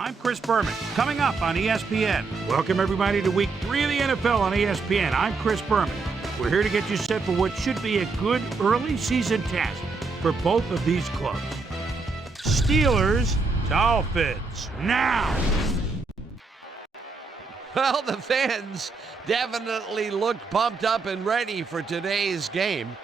I'm Chris Berman. Coming up on ESPN. Welcome everybody to week 3 of the NFL on ESPN. I'm Chris Berman. We're here to get you set for what should be a good early season test for both of these clubs. Steelers, Dolphins, now. Well, the fans definitely look pumped up and ready for today's game.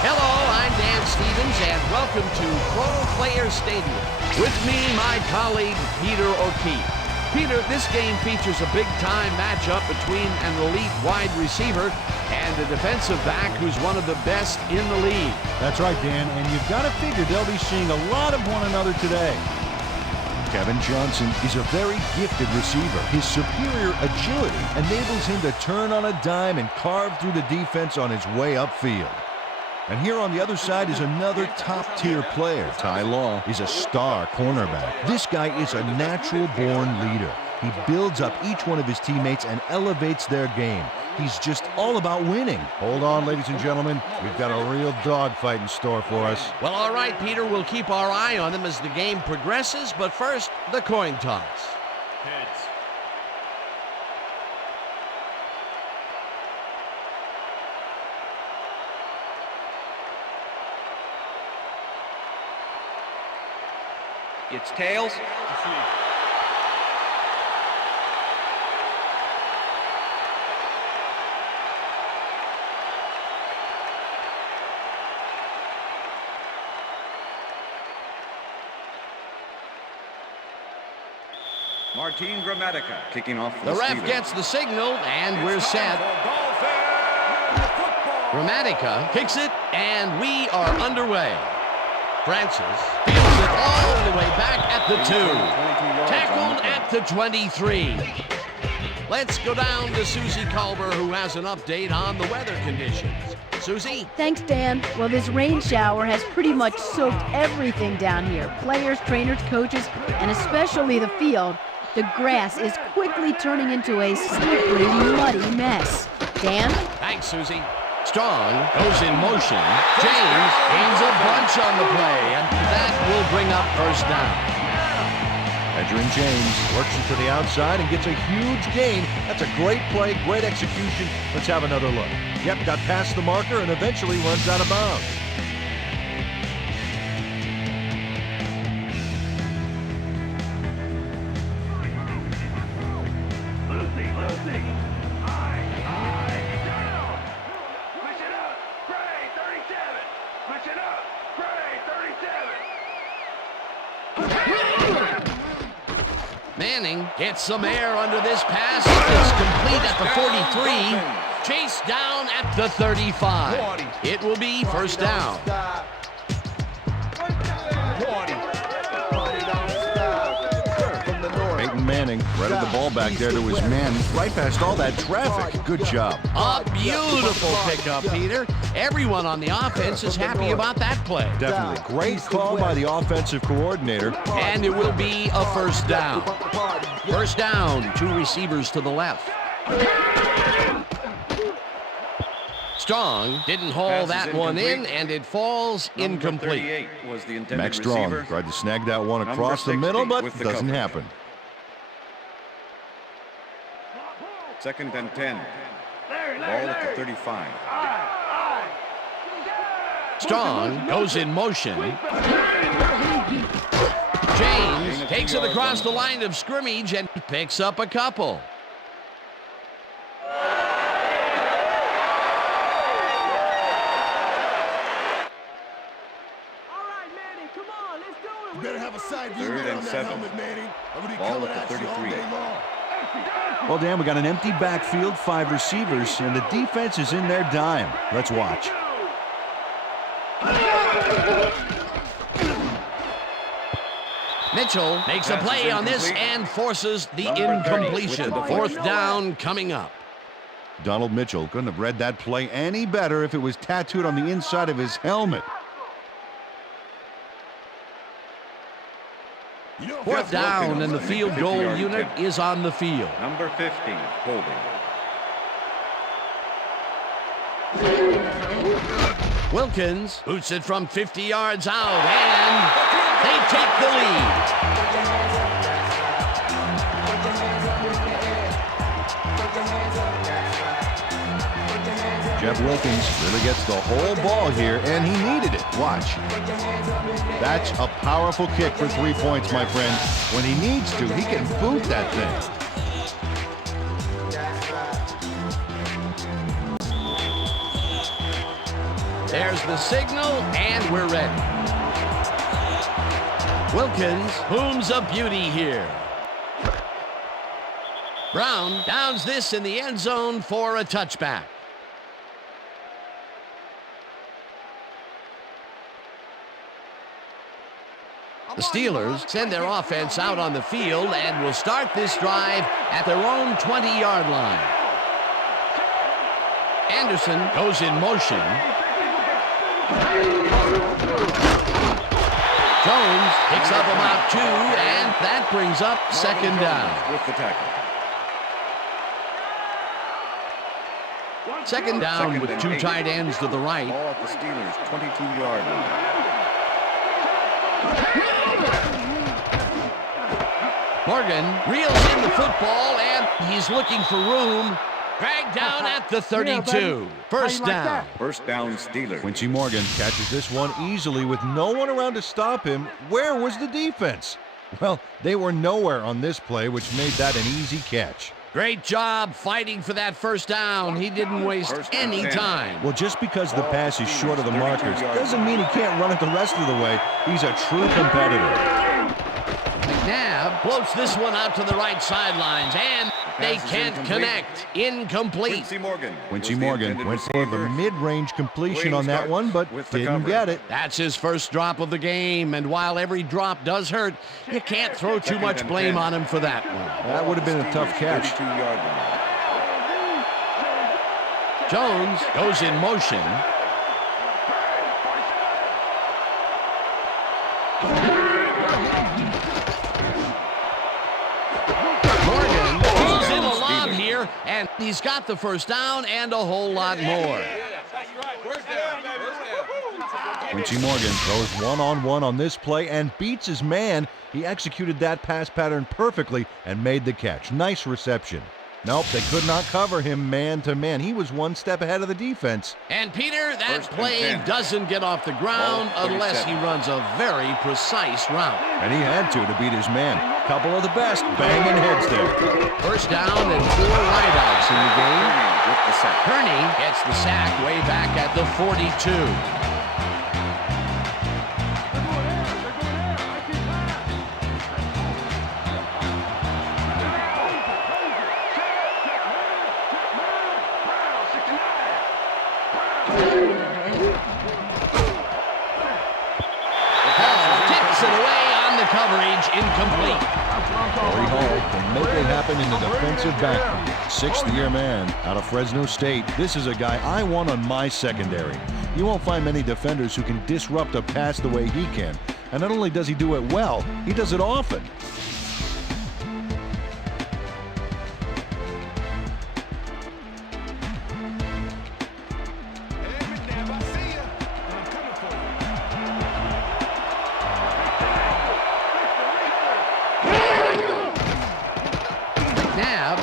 Hello, I'm Dan Stevens, and welcome to Pro Player Stadium. With me, my colleague, Peter O'Keefe. Peter, this game features a big-time matchup between an elite wide receiver and a defensive back who's one of the best in the league. That's right, Dan, and you've got to figure they'll be seeing a lot of one another today. Kevin Johnson is a very gifted receiver. His superior agility enables him to turn on a dime and carve through the defense on his way upfield. And here on the other side is another top-tier player. Ty Law is a star cornerback. This guy is a natural-born leader. He builds up each one of his teammates and elevates their game. He's just all about winning. Hold on, ladies and gentlemen. We've got a real dogfight in store for us. Well, all right, Peter, we'll keep our eye on them as the game progresses, but first, the coin toss. Heads. It's tails. Martin Gramatica kicking off The ref gets the signal, and we're set. Gramatica kicks it, and we are underway. Francis fields it all the way back at the 2. Tackled at the 23. Let's go down to Susie Culber, who has an update on the weather conditions. Susie? Thanks, Dan. Well, this rain shower has pretty much soaked everything down here. Players, trainers, coaches, and especially the field. The grass is quickly turning into a slippery, muddy mess. Dan? Thanks, Susie. Strong goes in motion. James gains a bunch on the play, and that will bring up first down. Edgerrin James works it to the outside and gets a huge gain. That's a great play, great execution. Let's have another look. Yep, got past the marker and eventually runs out of bounds. Manning gets some air under this pass. It's complete at the 43. Chased down at the 35. It will be first down. Peyton Manning threaded the ball back there to his men, right past all that traffic. Good job. A beautiful pickup, Peter. Everyone on the offense is happy about that play. Definitely. Great call by the offensive coordinator. And it will be a first down. First down, 2 receivers to the left. Strong didn't haul that one in, and it falls incomplete. Was the intended Max Strong receiver. tried to snag that one across the middle, but it doesn't happen. 2nd and 10. Ball at the 35. Strong goes in motion. James takes it across the line of scrimmage and picks up a couple. You better have a side view 3rd and on that 7. helmet, Manning. I'm gonna be Ball coming at the at you all 33. day long. Well, Dan, we got an empty backfield, 5 receivers, and the defense is in their dime. Let's watch. Mitchell makes a play on this and forces the incompletion. 4th down coming up. Donald Mitchell couldn't have read that play any better if it was tattooed on the inside of his helmet. 4th down, and the field goal unit is on the field. Number 15, holding. Wilkins boots it from 50 yards out, and they take the lead. Jeff Wilkins really gets the whole ball here, and he needed it. Watch. That's a powerful kick for 3 points, my friend. When he needs to, he can boot that thing. There's the signal, and we're ready. Wilkins booms a beauty here. Brown downs this in the end zone for a touchback. The Steelers send their offense out on the field and will start this drive at their own 20-yard line. Anderson goes in motion. Jones picks up about 2, and that brings up second down. With the tackle. Second down with 2 tight ends to the right. Ball at the Steelers' 22-yard line. Morgan reels in the football, and he's looking for room. Dragged down at the 32. First down. First down, Steelers. Quincy Morgan catches this one easily with no one around to stop him. Where was the defense? Well, they were nowhere on this play, which made that an easy catch. Great job fighting for that first down. He didn't waste any time. Well, just because the pass is short of the markers doesn't mean he can't run it the rest of the way. He's a true competitor. McNabb bloats this one out to the right sidelines, and they can't connect. Incomplete. Quincy Morgan went for the mid-range completion on that one, but didn't get it. That's his first drop of the game, and while every drop does hurt, you can't throw too much blame on him for that one. That would have been a tough catch. Jones goes in motion. Morgan pulls in a lot here, and he's got the first down and a whole lot more. Quincy Morgan throws one-on-one on this play and beats his man. He executed that pass pattern perfectly and made the catch. Nice reception. Nope, they could not cover him man-to-man. He was one step ahead of the defense. And, Peter, that play doesn't get off the ground unless he runs a very precise route. And he had to beat his man. Couple of the best banging heads there. First down and 4 wideouts in the game. Kearney gets the sack way back at the 42. Incomplete. Corey Hall can make it happen in the defensive backfield. Sixth-year man out of Fresno State. This is a guy I want on my secondary. You won't find many defenders who can disrupt a pass the way he can. And not only does he do it well, he does it often.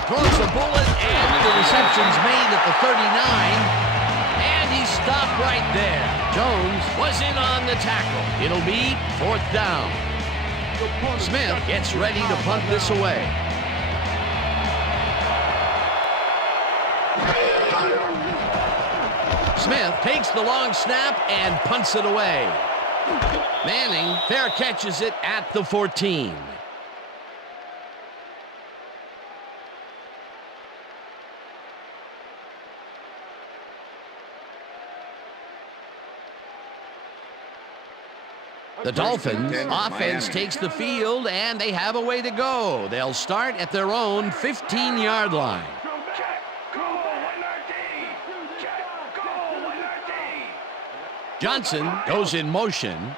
Throws a bullet, and the reception's made at the 39, and he's stopped right there. Jones was in on the tackle. It'll be 4th down. Smith gets ready to punt this away. Smith takes the long snap and punts it away. Manning fair catches it at the 14. The Dolphins offense takes the field, and they have a way to go. They'll start at their own 15-yard line. Johnson goes in motion.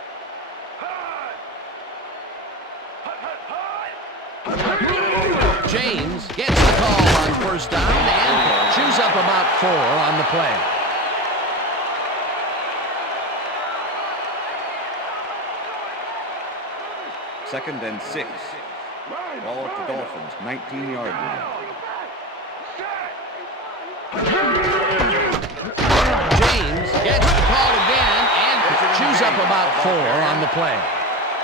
James gets the call on first down and chews up about 4 on the play. Second and 6. Ball at the Dolphins, 19-yard line. James gets the call again and chews up about 4 on the play.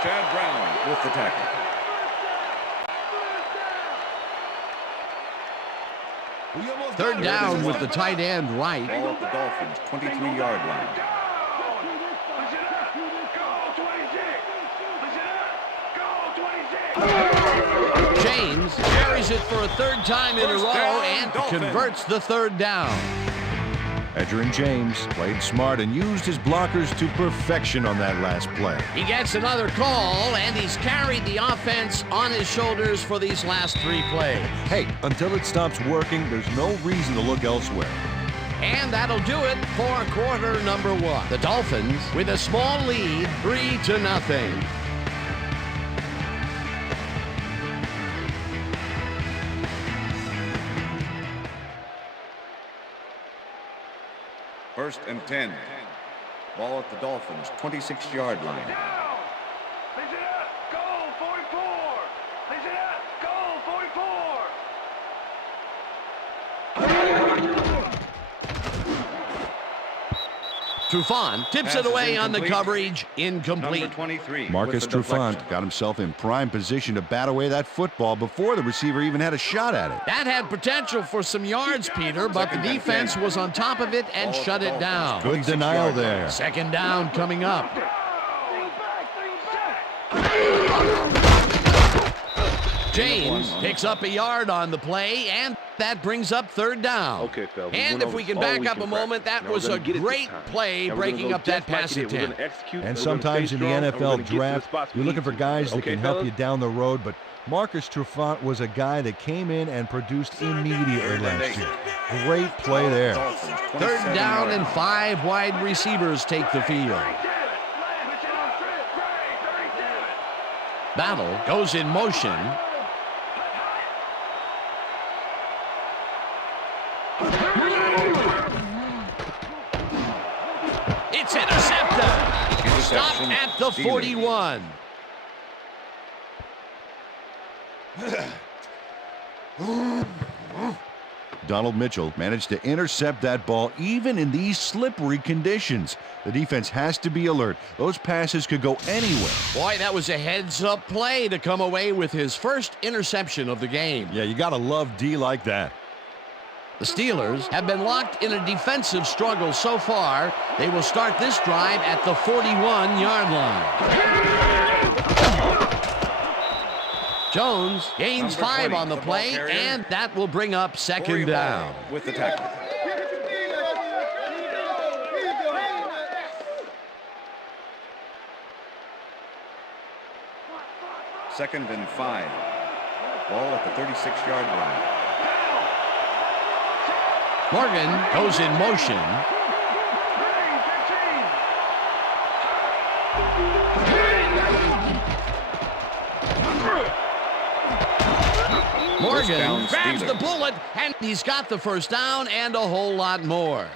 Chad Brown with the tackle. Third down with the tight end right. Ball at the Dolphins, 23-yard line. James carries it for a third time in a row and converts the third down. Edgerrin James played smart and used his blockers to perfection on that last play. He gets another call, and he's carried the offense on his shoulders for these last 3 plays. Hey, until it stops working, there's no reason to look elsewhere. And that'll do it for quarter number 1. The Dolphins with a small lead, 3-0. First and 10. Ball at the Dolphins, 26-yard line. Listen up, goal 44. Listen up, goal 44. Trufant tips it away on the coverage, incomplete. Number 23. Marcus with the Trufant deflection. got himself in prime position to bat away that football before the receiver even had a shot at it. That had potential for some yards, Peter, but the defense was on top of it and shut it down. Good denial there. Second down coming up. James picks up a yard on the play, and that brings up third down. Okay, fellas. And if we can back up a moment, that was a great play breaking up that pass attempt. And sometimes in the NFL draft, you're looking for guys that can help you down the road, but Marcus Trufant was a guy that came in and produced immediately last year. Great play there. Third down and 5 wide receivers take the field. Battle goes in motion. It's intercepted. Stopped at the 41. Donald Mitchell managed to intercept that ball even in these slippery conditions. The defense has to be alert. Those passes could go anywhere. Boy, that was a heads-up play to come away with his first interception of the game. Yeah, you gotta love D like that. The Steelers have been locked in a defensive struggle so far. They will start this drive at the 41-yard line. Jones gains 5 on the play, and that will bring up second down. With the tackle. Second and 5. Ball at the 36-yard line. Morgan goes in motion. Morgan grabs the bullet, and he's got the first down and a whole lot more.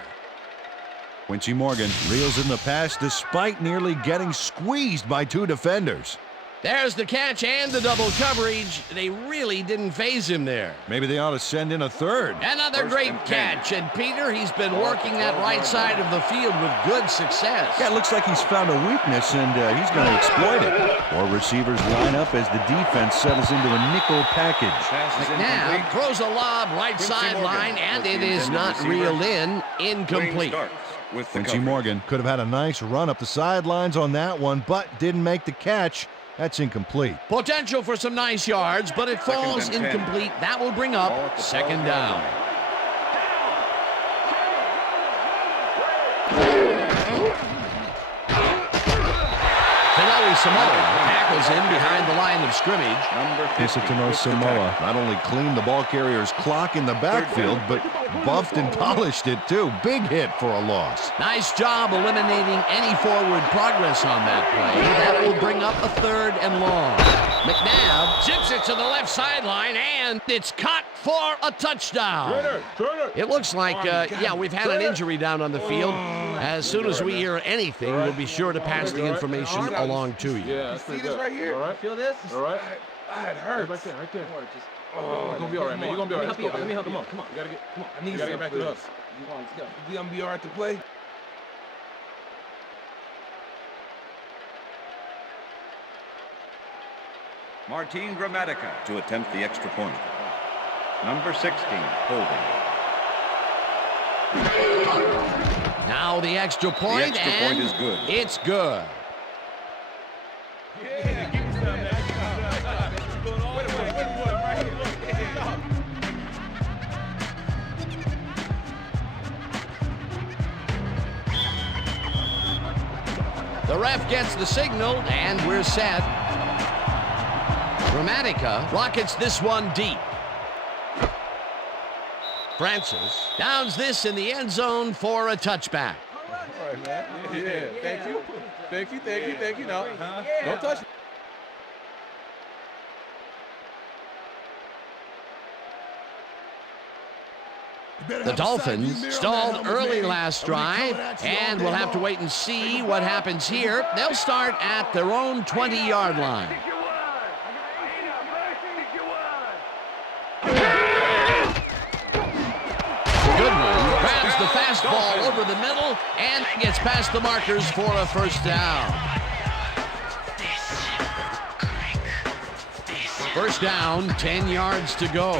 Quincy Morgan reels in the pass despite nearly getting squeezed by 2 defenders. There's the catch and the double coverage. They really didn't phase him there. Maybe they ought to send in a third. Another great catch, and Peter, he's been working that right side of the field with good success. Yeah, it looks like he's found a weakness, and he's going to exploit it. 4 receivers line up as the defense settles into a nickel package. McNabb throws a lob right sideline, and it is not reeled in. Incomplete. Quincy Morgan could have had a nice run up the sidelines on that one, but didn't make the catch. That's incomplete. Potential for some nice yards, but it falls incomplete. That will bring up second down. Samoa tackles him behind the line of scrimmage. Isatano Samoa not only cleaned the ball carrier's clock in the backfield, but buffed and polished it too. Big hit for a loss. Nice job eliminating any forward progress on that play. That will bring up a third and long. McNabb zips it to the left sideline, and it's caught for a touchdown. It looks like, we've had an injury down on the field. As soon as we hear anything, we'll be sure to pass the information along to to you. Yeah, that's pretty good. Right here. All right. Feel this? All right. It hurts. Right there, right there. Oh, it's gonna be all right, man. You're gonna be all right. Let's go, man. Let me help you. Come on. Come on. You gotta get. Come on. I need You gotta get back to us. Come on, let's go. You gonna be all right to play? Martin Gramatica to attempt the extra point. Number 16, holding. Now the extra point, The extra and point is good. It's good. The ref gets the signal, and we're set. Gramatica rockets this one deep. Francis downs this in the end zone for a touchback. All right, man. Yeah. Thank you. Thank you. Thank you. Thank you. No. Don't touch it. The Dolphins stalled early last drive, and we'll have to wait and see what happens here. They'll start at their own 20-yard line. Goodwin grabs the fastball over the middle and gets past the markers for a first down. First down, 10 yards to go.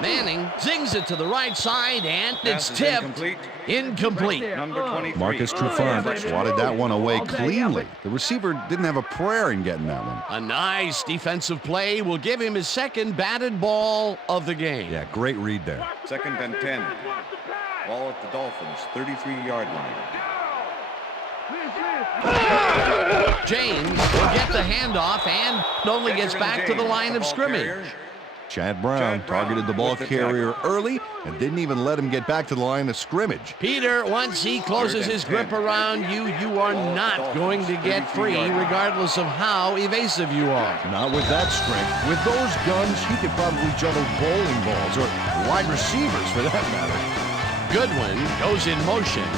Manning zings it to the right side, and it's tipped. Incomplete. Number 23. Marcus Trufant swatted that one away cleanly. The receiver didn't have a prayer in getting that one. A nice defensive play will give him his second batted ball of the game. Yeah, great read there. Second and 10. Ball at the Dolphins, 33-yard line. James will get the handoff and only gets back to the line of scrimmage. Chad Brown targeted the ball carrier early and didn't even let him get back to the line of scrimmage. Peter, once he closes his grip around you, you are not going to get free regardless of how evasive you are. Not with that strength. With those guns, he could probably juggle bowling balls or wide receivers for that matter. Goodwin goes in motion.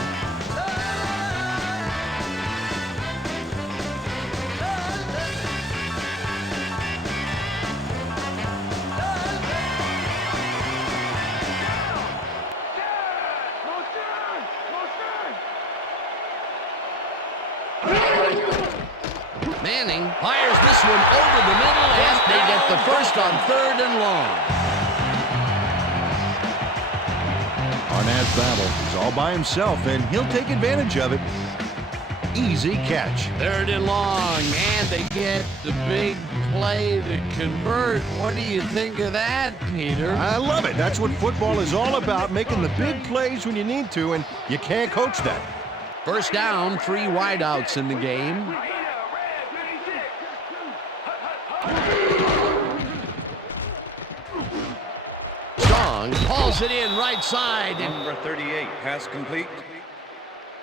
Manning fires this one over the middle, and they get the first on 3rd and long. Arnaz Battle is all by himself, and he'll take advantage of it. Easy catch. 3rd and long, and they get the big play to convert. What do you think of that, Peter? I love it. That's what football is all about, making the big plays when you need to, and you can't coach that. First down, 3 wideouts in the game. Strong hauls it in right side. Number 38, pass complete.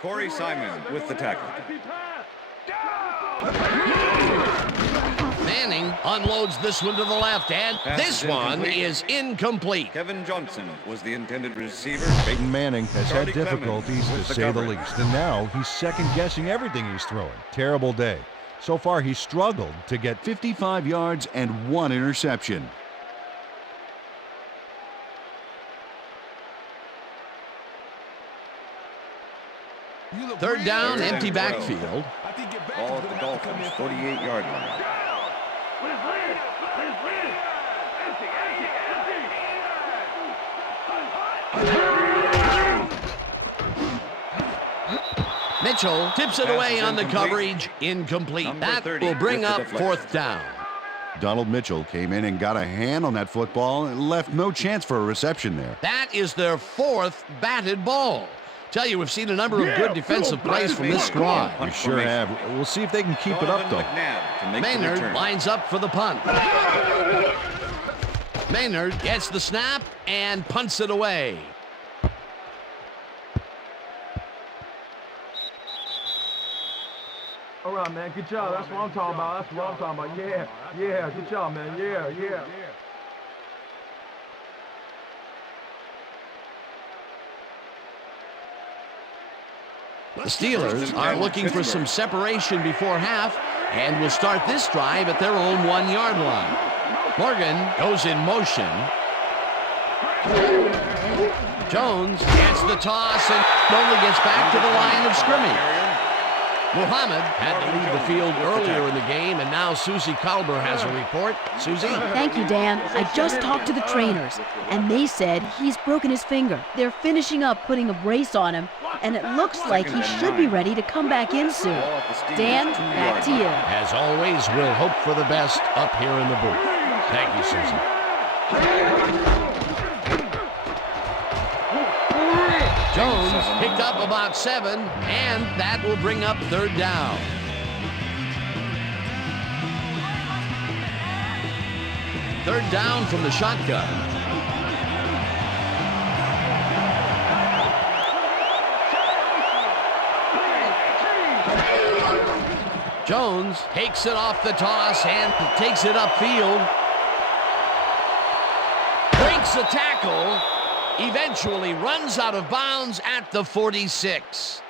Corey Simon with the tackle. Manning unloads this one to the left, and this one is incomplete. Kevin Johnson was the intended receiver. Peyton Manning has had Charlie difficulties, Clemens to with the say the coverage. least, and now he's second-guessing everything he's throwing. Terrible day. So far, he's struggled to get 55 yards and 1 interception. Third down, empty backfield. Ball at the Dolphins, 48-yard line. Mitchell tips it away on the coverage. Incomplete. That will bring up 4th down. Donald Mitchell came in and got a hand on that football and left no chance for a reception there. That is their 4th batted ball. Tell you, we've seen a number of good defensive plays from this squad. We sure have. We'll see if they can keep it up, though. Maynard lines up for the punt. Maynard gets the snap and punts it away. All right, man. Good job. That's what I'm talking about. That's what I'm talking about. Yeah. Yeah. Good job, man. Yeah. The Steelers are looking for some separation before half and will start this drive at their own 1-yard line. Morgan goes in motion. Jones gets the toss and only gets back to the line of scrimmage. Muhammad had to leave the field earlier in the game, and now Susie Kalber has a report. Susie? Thank you, Dan. I just talked to the trainers, and they said he's broken his finger. They're finishing up putting a brace on him, and it looks like he should be ready to come back in soon. Dan, back to you. As always, we'll hope for the best up here in the booth. Thank you, Susie. Jones picked up about 7, and that will bring up 3rd down. Third down from the shotgun. Jones takes it off the toss and takes it upfield. Breaks a tackle. Eventually runs out of bounds at the 46.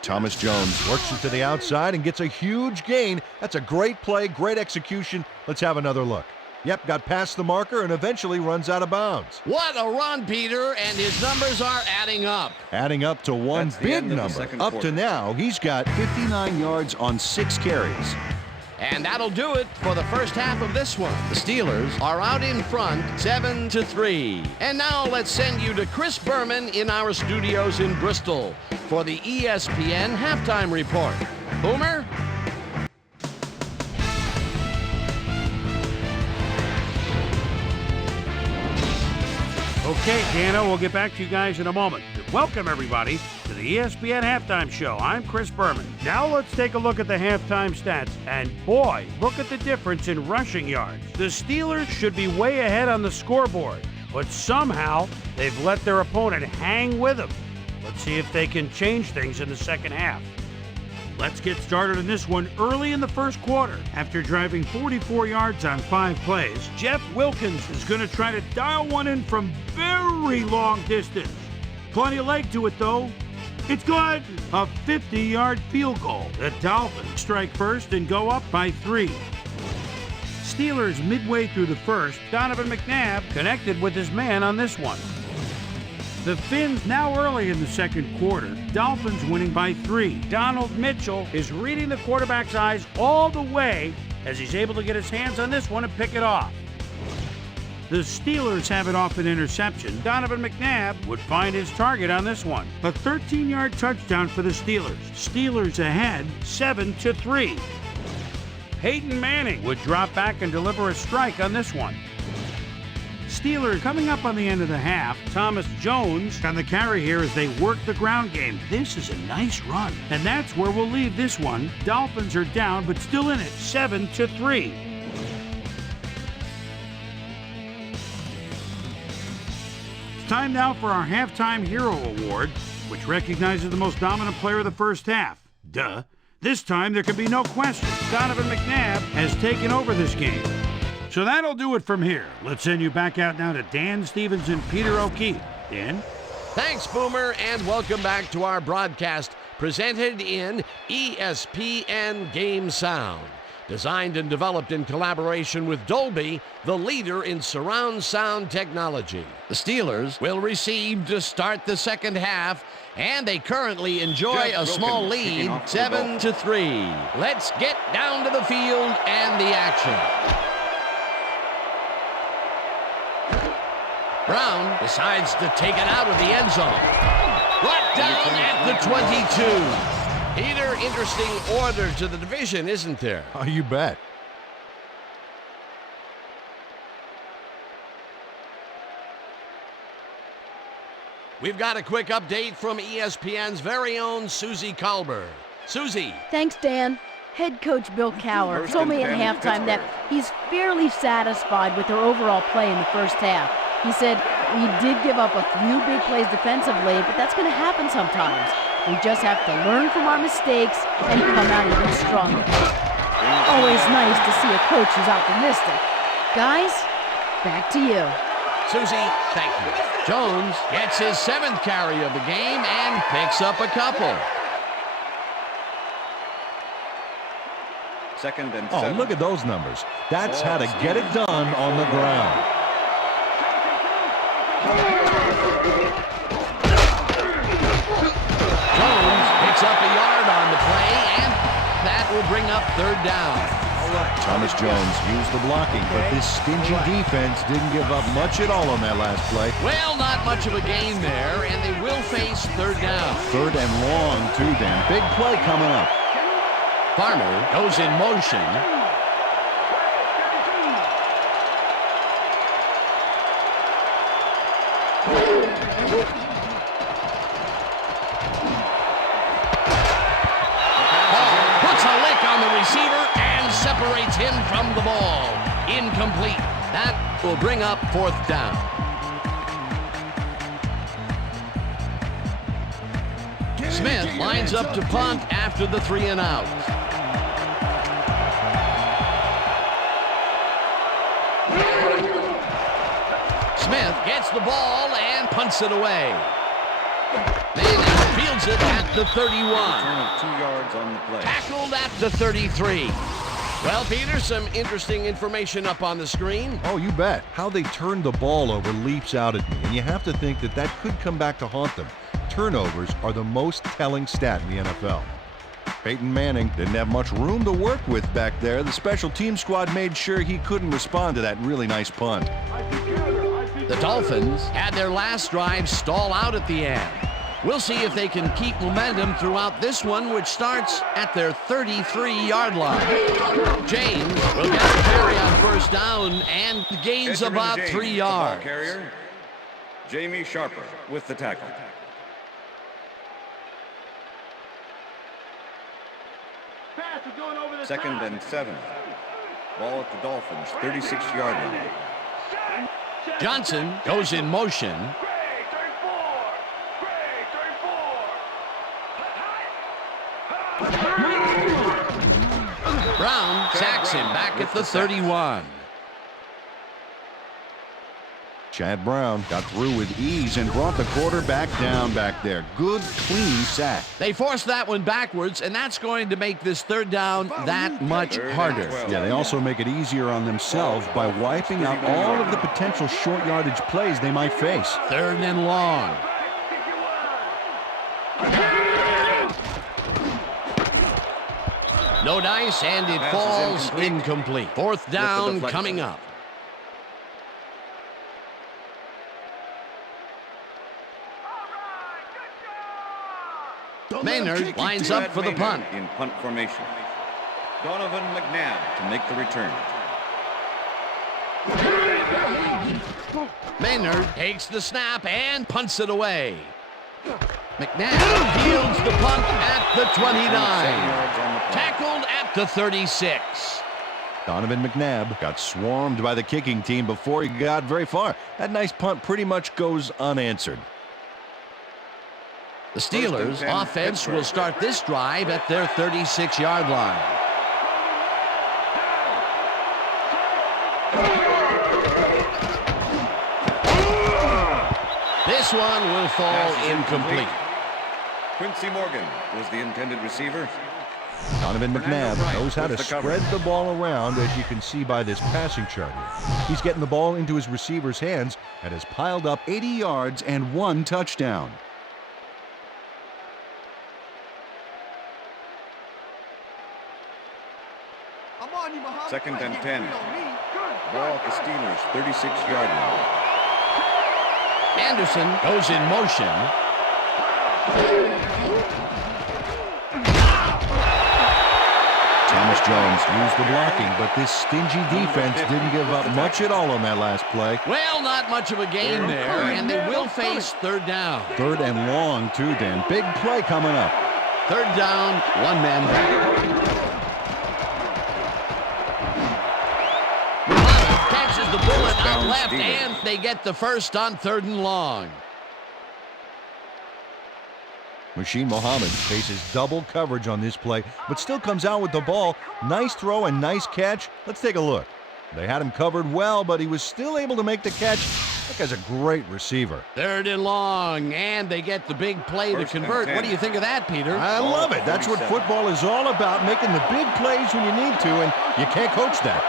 Thomas Jones works it to the outside and gets a huge gain. That's a great play, great execution. Let's have another look. Yep, got past the marker and eventually runs out of bounds. What a run, Peter, and his numbers are adding up. Adding up to one big number. Up to now, he's got 59 yards on 6 carries. And that'll do it for the first half of this one. The Steelers are out in front, 7-3. And now let's send you to Chris Berman in our studios in Bristol for the ESPN Halftime Report. Boomer? Okay, Dano, we'll get back to you guys in a moment. Welcome, everybody, to the ESPN Halftime Show. I'm Chris Berman. Now let's take a look at the halftime stats. And boy, look at the difference in rushing yards. The Steelers should be way ahead on the scoreboard, but somehow they've let their opponent hang with them. Let's see if they can change things in the second half. Let's get started in this one early in the first quarter. After driving 44 yards on 5 plays, Jeff Wilkins is going to try to dial one in from very long distance. Plenty of leg to it, though. It's good. A 50-yard field goal. The Dolphins strike first and go up by 3. Steelers midway through the first, Donovan McNabb connected with his man on this one. The Finns now early in the second quarter. Dolphins winning by 3. Donald Mitchell is reading the quarterback's eyes all the way as he's able to get his hands on this one and pick it off. The Steelers have it off an interception. Donovan McNabb would find his target on this one. A 13-yard touchdown for the Steelers. Steelers ahead 7-3. Peyton Manning would drop back and deliver a strike on this one. Steelers coming up on the end of the half. Thomas Jones on the carry here as they work the ground game. This is a nice run. And that's where we'll leave this one. Dolphins are down, but still in it, 7-3. It's time now for our Halftime Hero Award, which recognizes the most dominant player of the first half. Duh. This time there can be no question. Donovan McNabb has taken over this game. So that'll do it from here. Let's send you back out now to Dan Stevens and Peter O'Keefe. Dan? Thanks, Boomer, and welcome back to our broadcast presented in ESPN Game Sound. Designed and developed in collaboration with Dolby, the leader in surround sound technology. The Steelers will receive to start the second half, and they currently enjoy a small lead, 7-3. Let's get down to the field and the action. Brown decides to take it out of the end zone. Brought down at the 22. Peter, interesting order to the division, isn't there? Oh, you bet. We've got a quick update from ESPN's very own Susie Kalber. Susie. Thanks, Dan. Head coach Bill Cowher told me at halftime that he's fairly satisfied with their overall play in the first half. He said, we did give up a few big plays defensively, but that's going to happen sometimes. We just have to learn from our mistakes and come out even stronger. Always nice to see a coach who's optimistic. Guys, back to you. Susie, thank you. Jones gets his 7th carry of the game and picks up a couple. 2nd and 7. Oh, look at those numbers. That's how to get it done on the ground. Jones picks up a yard on the play, and that will bring up 3rd down. Thomas Jones used the blocking, but this stingy defense didn't give up much at all on that last play. Well, not much of a gain there, and they will face 3rd down. 3rd and long, too, Dan. Big play coming up. Farmer goes in motion. Puts a lick on the receiver and separates him from the ball. Incomplete. That will bring up 4th down. Smith lines up to punt after the 3 and out. Smith gets the ball and punts it away. Manning fields it at the 31. Return of 2 yards on the play. Tackled at the 33. Well, Peter, some interesting information up on the screen. Oh, you bet. How they turned the ball over leaps out at me, and you have to think that that could come back to haunt them. Turnovers are the most telling stat in the NFL. Peyton Manning didn't have much room to work with back there. The special team squad made sure he couldn't respond to that really nice punt. The Dolphins had their last drive stall out at the end. We'll see if they can keep momentum throughout this one, which starts at their 33-yard line. James will get the carry on 1st down and gains about 3 yards. Carrier, Jamie Sharper with the tackle. Pass is going over the 2nd and 7. Ball at the Dolphins' 36-yard line. Johnson goes in motion. Gray, 34. Gray, 34. Brown sacks him back at the 31. Chad Brown got through with ease and brought the quarterback down back there. Good, clean sack. They forced that one backwards, and that's going to make this 3rd down that much harder. Yeah, they also make it easier on themselves by wiping out all of the potential short yardage plays they might face. 3rd and long. No dice, and it falls incomplete. 4th down coming up. Maynard lines up for the punt. In punt formation. Donovan McNabb to make the return. Maynard takes the snap and punts it away. McNabb fields the punt at the 29. Tackled at the 36. Donovan McNabb got swarmed by the kicking team before he got very far. That nice punt pretty much goes unanswered. The Steelers' offense will start this drive at their 36-yard line. This one will fall incomplete. Quincy Morgan was the intended receiver. Donovan McNabb knows how to spread the ball around, as you can see by this passing chart here. He's getting the ball into his receiver's hands and has piled up 80 yards and 1 touchdown. Second and 10. Ball at the Steelers' 36-yard line. Anderson goes in motion. Thomas Jones used the blocking, but this stingy defense didn't give up much at all on that last play. Well, not much of a gain there, and they will face 3rd down. 3rd and long, too, Dan. Big play coming up. 3rd down, 1 man back. Catches the bullet out left, and they get the first on 3rd and long. Rasheed Muhammad faces double coverage on this play, but still comes out with the ball. Nice throw and nice catch. Let's take a look. They had him covered well, but he was still able to make the catch That guy's a great receiver. 3rd and long, and they get the big play to convert. What do you think of that, Peter? I love it. That's what football is all about, making the big plays when you need to, and you can't coach that.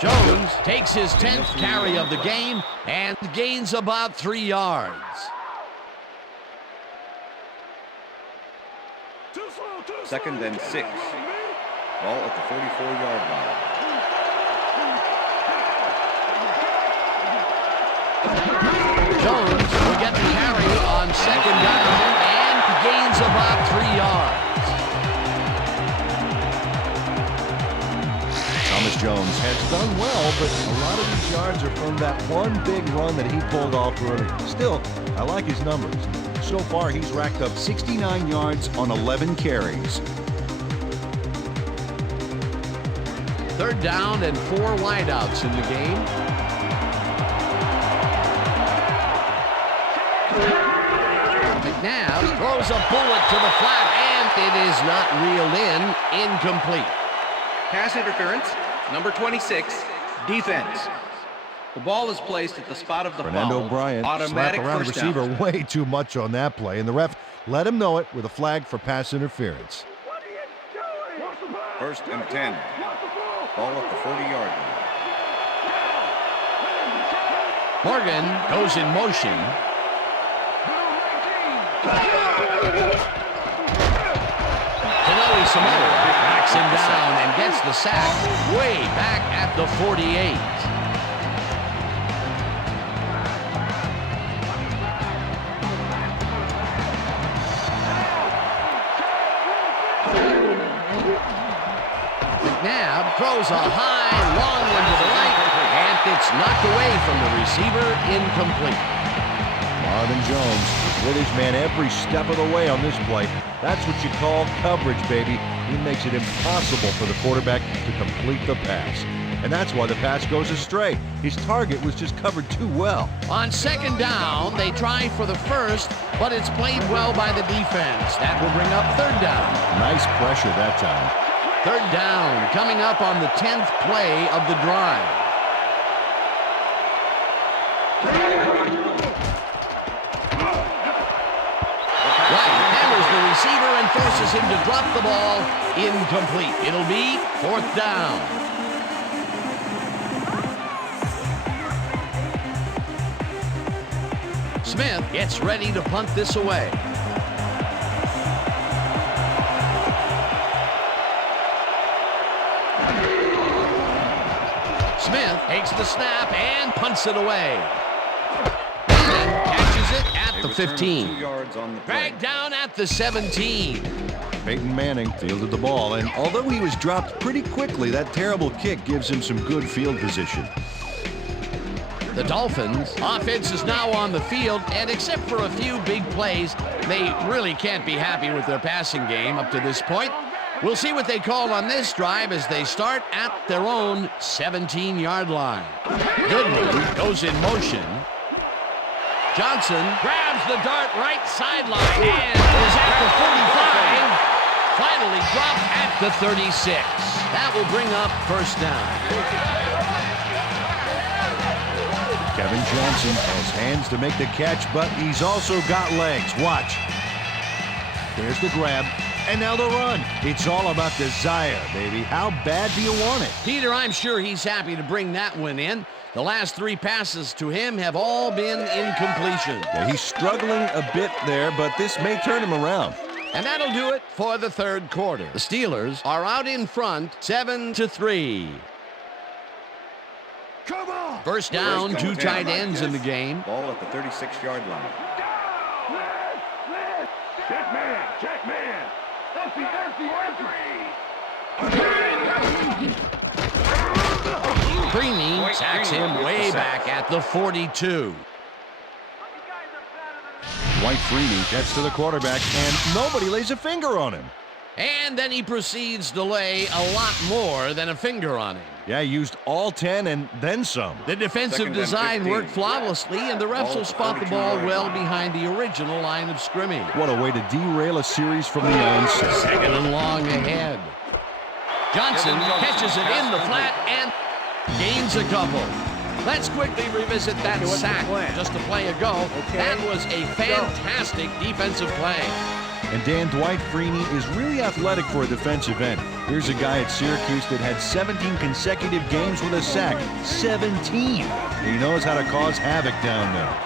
Jones takes his 10th carry of the game and gains about 3 yards. Second and 6. Ball at the 44-yard line. Jones will get the carry on 2nd down and gains about 3 yards. Thomas Jones has done well, but a lot of these yards are from that one big run that he pulled off earlier. Still, I like his numbers. So far, he's racked up 69 yards on 11 carries. 3rd down and 4 wideouts in the game. McNabb throws a bullet to the flat, and it is not reeled in. Incomplete. Pass interference, number 26, defense. The ball is placed at the spot of the Fernando foul. Bryant Automatic slapped around the first receiver down. way too much on that play, and the ref let him know it with a flag for pass interference. 1st and 10. Ball at the 40-yard line. Morgan goes in motion. Kanoe Samoa backs him down and gets the sack way back at the 48. McNabb throws a high, long one to the right, and it's knocked away from the receiver, incomplete. Marvin Jones is with his man every step of the way on this play. That's what you call coverage, baby. He makes it impossible for the quarterback to complete the pass. And that's why the pass goes astray. His target was just covered too well. On 2nd down, they try for the first, but it's played well by the defense. That will bring up 3rd down. Nice pressure that time. 3rd down, coming up on the 10th play of the drive. Right, hammers the receiver and forces him to drop the ball. Incomplete. It'll be 4th down. Smith gets ready to punt this away. Smith takes the snap and punts it away. And catches it at the 15. 2 yards on the play. Dragged down at the 17. Peyton Manning fielded the ball, and although he was dropped pretty quickly, that terrible kick gives him some good field position. The Dolphins' offense is now on the field, and except for a few big plays, they really can't be happy with their passing game up to this point. We'll see what they call on this drive as they start at their own 17-yard line. Goodman goes in motion. Johnson grabs the dart right sideline and is at the 45. Finally dropped at the 36. That will bring up 1st down. Kevin Johnson has hands to make the catch, but he's also got legs. Watch. There's the grab. And now the run. It's all about desire, baby. How bad do you want it? Peter, I'm sure he's happy to bring that one in. The last 3 passes to him have all been incompletion. Yeah, he's struggling a bit there, but this may turn him around. And that'll do it for the 3rd quarter. The Steelers are out in front, 7-3. Come on! 1st down, 2 tight ends in the game. Ball at the 36-yard line. Check man, check man. Empty, empty, empty. Creamy sacks him way back at the 42. Dwight Freeney gets to the quarterback, and nobody lays a finger on him. And then he proceeds to lay a lot more than a finger on him. Yeah, used all 10 and then some. The defensive design worked flawlessly, and the refs will spot the ball well behind the original line of scrimmage. What a way to derail a series from the onset. Second and long ahead. Johnson catches it in the flat and gains a couple. Let's quickly revisit that sack just a play ago. That was a fantastic defensive play. And Dan, Dwight Freeney is really athletic for a defensive end. Here's a guy at Syracuse that had 17 consecutive games with a sack. 17! He knows how to cause havoc down there.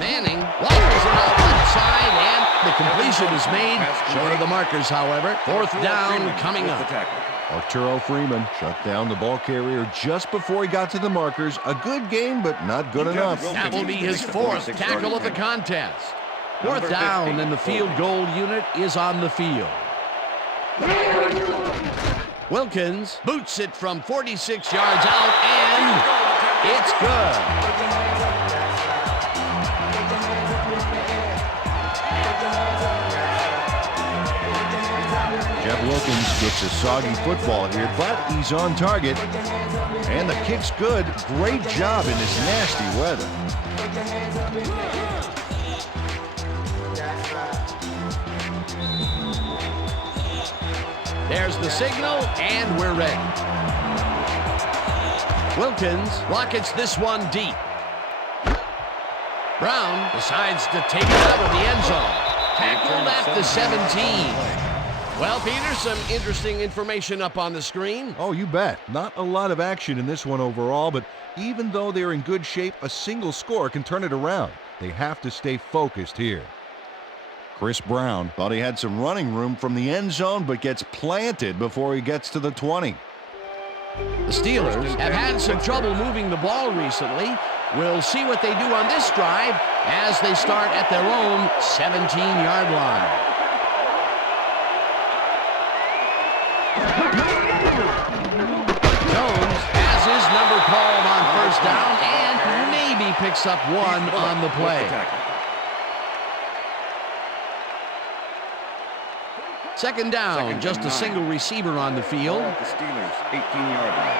Manning launches it out left side, and the completion is made. Short of the markers, however. Fourth down coming up. Arturo Freeman shut down the ball carrier just before he got to the markers. A good game, but not good enough. That will be his fourth tackle of the contest. Fourth down, and the field goal unit is on the field. Wilkins boots it from 46 yards out, and it's good. Jeff Wilkins gets a soggy football here, but he's on target. And the kick's good. Great job in this nasty weather. There's the signal, and we're ready. Wilkins rockets this one deep. Brown decides to take it out of the end zone. Tackled at the 17. Well, Peter, some interesting information up on the screen. Oh, you bet. Not a lot of action in this one overall, but even though they're in good shape, a single score can turn it around. They have to stay focused here. Chris Brown thought he had some running room from the end zone, but gets planted before he gets to the 20. The Steelers have had some trouble moving the ball recently. We'll see what they do on this drive as they start at their own 17-yard line. Jones has his number called on first down and maybe picks up one on the play. Second down, just a single receiver on the field. The Steelers, 18-yard line.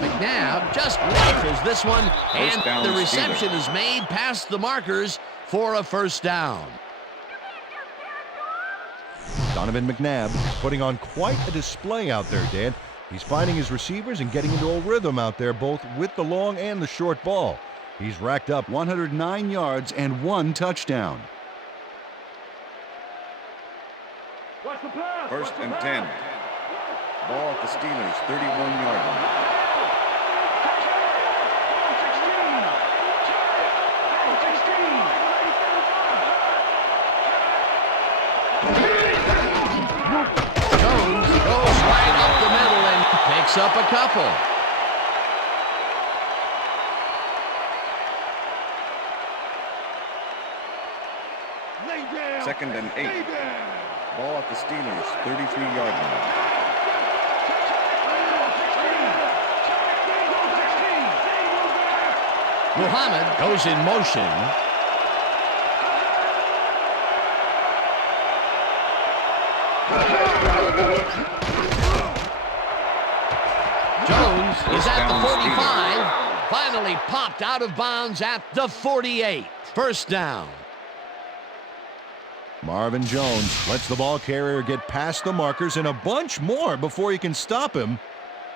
McNabb just rifles this one, and the reception is made past the markers for a first down. Donovan McNabb putting on quite a display out there, Dan. He's finding his receivers and getting into a rhythm out there, both with the long and the short ball. He's racked up 109 yards and 1 touchdown. First and 10. Ball at the Steelers, 31-yard line. Jones goes right up the middle and picks up a couple. Second and 8. Ball at the Steelers, 33-yard line. Muhammad goes in motion. Jones is at the 45. Finally popped out of bounds at the 48. First down. Marvin Jones lets the ball carrier get past the markers and a bunch more before he can stop him.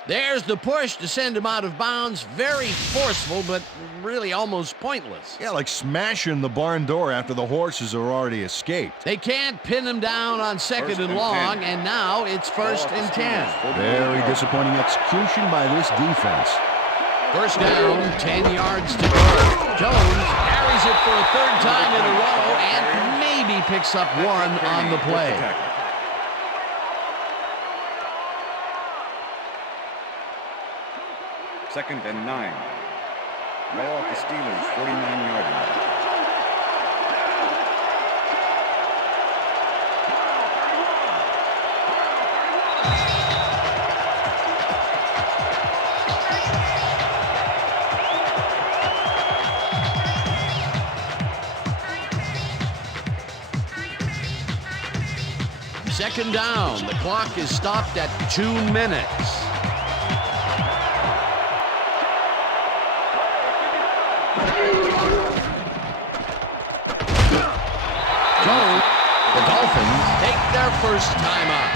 There's the push to send him out of bounds. Very forceful, but really almost pointless. Yeah, like smashing the barn door after the horses are already escaped. They can't pin him down on second and long, and now it's first and 10. Very disappointing execution by this defense. First down, 10 yards to go. Jones carries it for a third time in a row and maybe picks up one on the play. Second and 9. Ball at the Steelers, 49-yard line. Second down. The clock is stopped at 2 minutes. The Dolphins take their first timeout.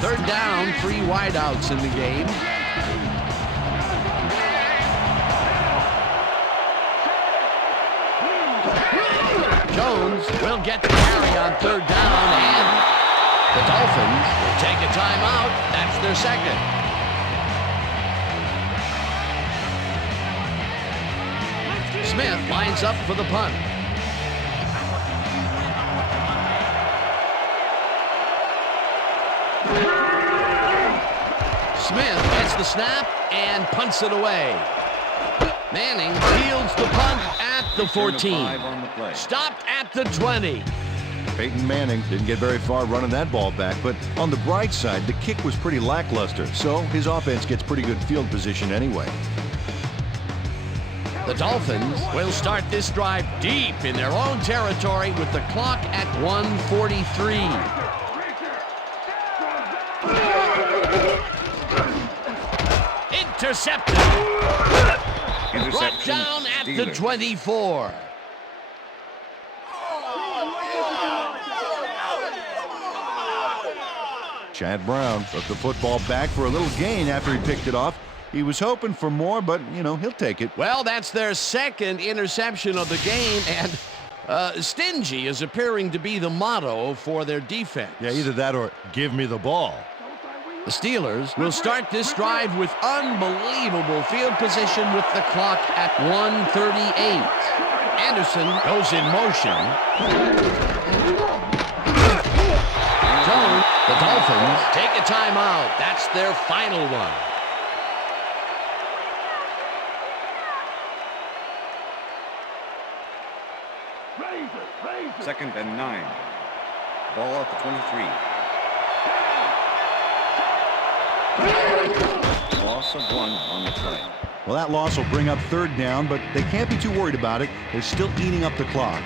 Third down, 3 wideouts in the game. Jones will get the carry on third down, and the Dolphins will take a timeout. That's their second. Smith lines up for the punt. Smith gets the snap and punts it away. Manning fields the punt at the 14. Stopped at the 20. Peyton Manning didn't get very far running that ball back, but on the bright side, the kick was pretty lackluster, so his offense gets pretty good field position anyway. The Dolphins will start this drive deep in their own territory with the clock at 1:43. Intercepted. Brought down at the 24. Chad Brown took the football back for a little gain after he picked it off. He was hoping for more, but, he'll take it. Well, that's their second interception of the game, and stingy is appearing to be the motto for their defense. Yeah, either that or give me the ball. The Steelers will start this drive with unbelievable field position with the clock at 1:38. Anderson goes in motion. The Dolphins take a timeout. That's their final one. Second and 9. Ball at the 23. Loss of 1 on the play. Well, that loss will bring up third down, but they can't be too worried about it. They're still eating up the clock.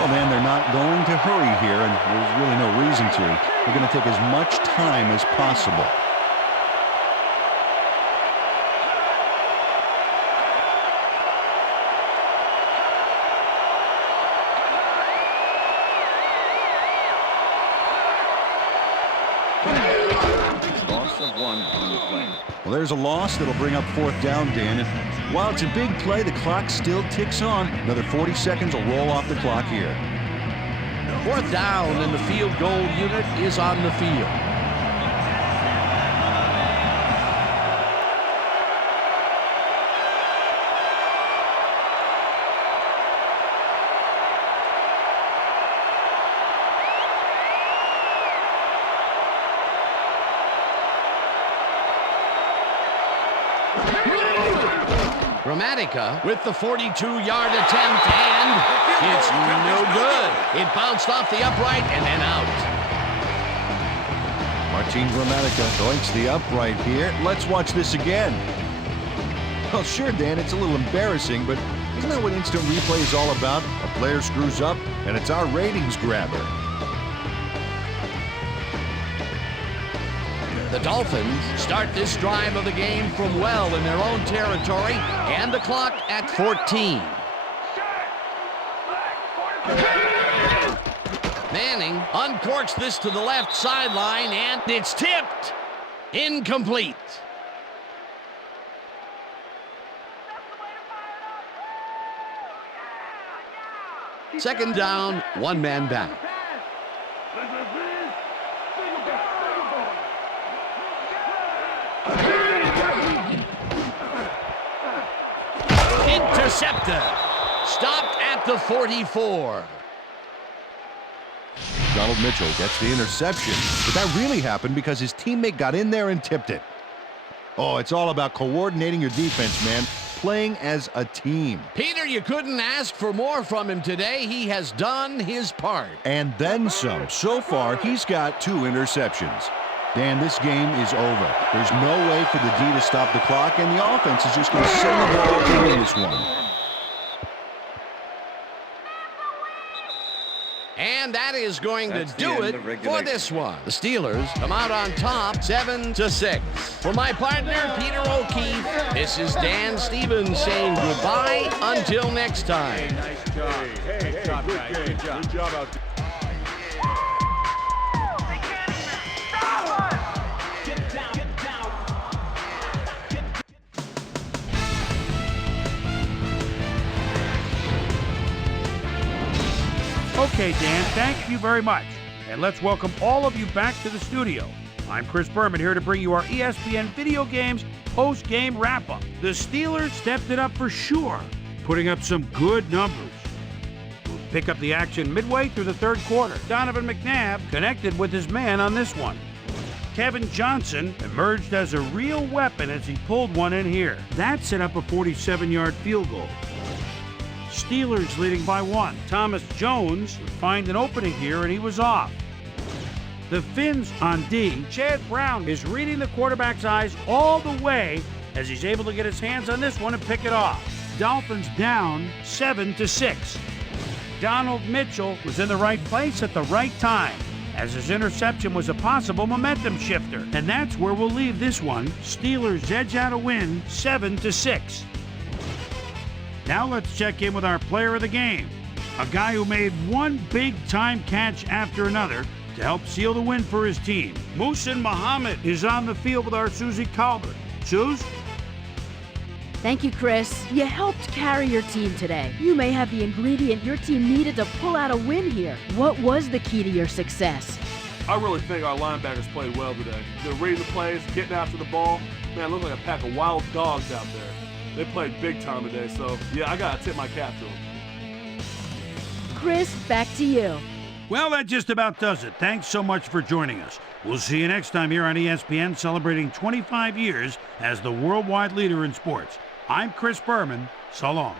Oh, man, they're not going to hurry here, and there's really no reason to. They're going to take as much time as possible. Loss of 1 on the play. Well, there's a loss that'll bring up fourth down, Dan. And while it's a big play, the clock still ticks on. Another 40 seconds will roll off the clock here. Fourth down, and the field goal unit is on the field. Gramatica with the 42-yard attempt, and it's no good. It bounced off the upright and then out. Martin Gramatica doinks the upright here. Let's watch this again. Well, sure, Dan, it's a little embarrassing, but isn't that what instant replay is all about? A player screws up, and it's our ratings grabber. The Dolphins start this drive of the game from well in their own territory, and the clock at 14. Manning uncorks this to the left sideline, and it's tipped. Incomplete. Second down, one man back. Intercepted. Stopped at the 44. Donald Mitchell gets the interception, but that really happened because his teammate got in there and tipped it. Oh, it's all about coordinating your defense, man. Playing as a team. Peter, you couldn't ask for more from him today. He has done his part. And then some. So far, he's got 2 interceptions. Dan, this game is over. There's no way for the D to stop the clock, and the offense is just going to send the ball and win this one. And that is going to do it for this one. The Steelers come out on top 7-6. For my partner, Peter O'Keefe, this is Dan Stevens saying goodbye until next time. Nice job. Hey, good job, guys. Good job. Good job out there. Okay, Dan, thank you very much. And let's welcome all of you back to the studio. I'm Chris Berman here to bring you our ESPN Video Games post-game wrap-up. The Steelers stepped it up for sure, putting up some good numbers. We'll pick up the action midway through the third quarter. Donovan McNabb connected with his man on this one. Kevin Johnson emerged as a real weapon as he pulled one in here. That set up a 47-yard field goal. Steelers leading by 1. Thomas Jones would find an opening here, and he was off. The Finns on D. Chad Brown is reading the quarterback's eyes all the way as he's able to get his hands on this one and pick it off. Dolphins down 7-6. Donald Mitchell was in the right place at the right time, as his interception was a possible momentum shifter. And that's where we'll leave this one. Steelers edge out a win 7-6. Now let's check in with our player of the game, a guy who made one big-time catch after another to help seal the win for his team. Muhsin Muhammad is on the field with our Susie Colbert. Suze? Thank you, Chris. You helped carry your team today. You may have the ingredient your team needed to pull out a win here. What was the key to your success? I really think our linebackers played well today. They're reading the plays, getting after the ball. Man, it looked like a pack of wild dogs out there. They played big time today, so yeah, I gotta tip my cap to them. Chris, back to you. Well, that just about does it. Thanks so much for joining us. We'll see you next time here on ESPN, celebrating 25 years as the worldwide leader in sports. I'm Chris Berman. So long.